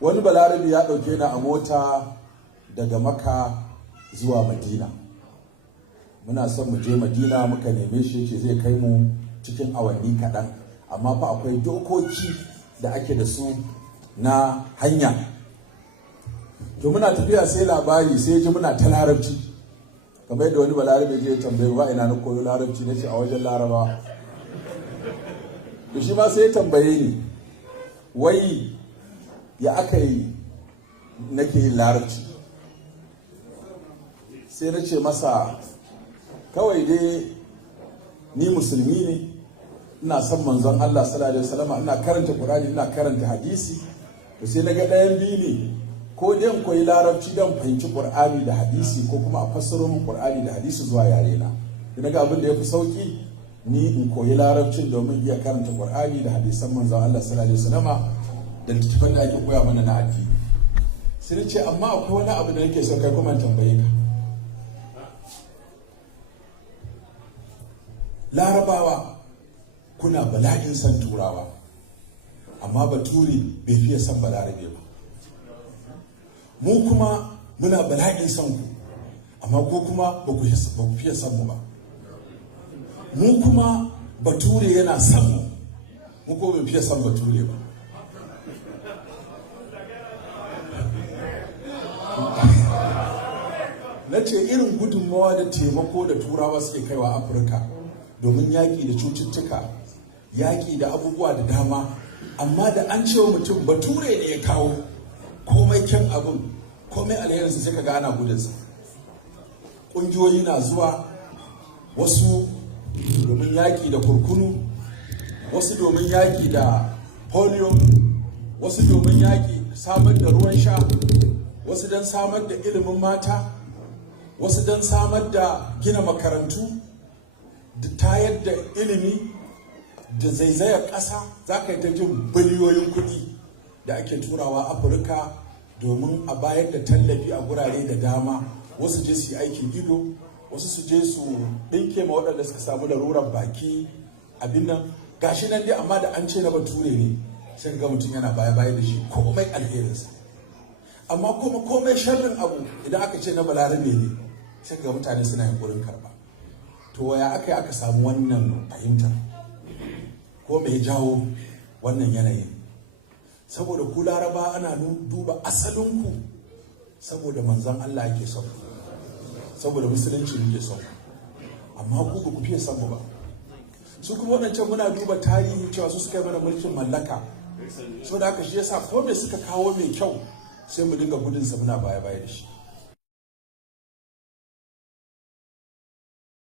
wani balarabi ya ɗauke ni a mota daga Makka zuwa Madina. Muna son mu je Madina, muka neme shi yake zai kai mu cikin awanni kaɗan, amma fa akwai dokoki da ake da su na hanya. To muna tafiya sai labari sai ji muna ta larabci, kamar yadda wani balarabe zai tambaye wa ina na koyo larabci, na ce a wajen Laraba. To shi ma sai ya tambaye ni wai ya aka yi nake yin larabci. Sai na ce masa kawai dai ni musulmi ne, ina son manzon Allah sallallahu alaihi wasallam, ina karanta Qur'ani, ina karanta hadisi. To sai naga ɗayan biyu ne, ko dan koyi larabci dan fahimci Qur'ani da hadisi, ko kuma a fassaro min Qur'ani da hadisi zuwa yare na. Sai naga abin da yafi sauki ni in koyi larabcin domin iya karanta Qur'ani da hadisan manzon Allah sallallahu alaihi wasallam da littattafan da ake koya mana na addini. Sai ce amma akwai wani abu da nake so kai kuma tambaye ka. Larabawa kuna bala'in san Turawa, amma Bature bai fiye san Balarabe ba. Mu kuma muna bala'in san ku, amma ko kuma ba ku fiye san mu ba. Mu kuma Bature yana san mu ko bai fiye san Bature ba. Na ce irin gudunmawa da taimako da Turawa suke kaiwa Afirka domin yaƙi da cututtuka, yaƙi da abubuwa da dama, amma da an ce wa mutum Bature ne ya kawo komai kyan abin, komai alherinsa sai ka ga ana gudunsa. Ƙungiyoyi na zuwa, wasu domin yaƙi da kurkunu, wasu domin yaƙi da polio, wasu domin yaƙi samar da ruwan sha, wasu don samar da ilimin mata, wasu don samar da gina makarantu, da tayar da ilimi, da zaizayar ƙasa. Za ka yi ta jin biliyoyin kuɗi da ake turawa Afirka domin a bayar da tallafi a gurare da dama. Wasu je su yi aikin ido, wasu su je su ɗinke ma waɗanda suka samu larurar baki abin nan gashi nan dai, amma da an ce na Bature ne sai ga mutum yana baya da shi komai alherinsa. Amma kuma komai sharrin abu idan aka ce na Balarabe ne sai ga mutane suna yunkurin karɓa. To waya aka yi aka samu wannan fahimtar, ko me ya jawo wannan yanayin? Saboda ku Laraba ana duba asalinku, saboda manzon Allah yake son, saboda musulunci yake son, amma ku ba ku fiye son mu ba. Su kuma waɗancan muna duba tarihi cewa su suka yi mana mulkin mallaka, saboda haka shi yasa ko me suka kawo mai kyau sai mu dinga gudunsa muna baya da shi.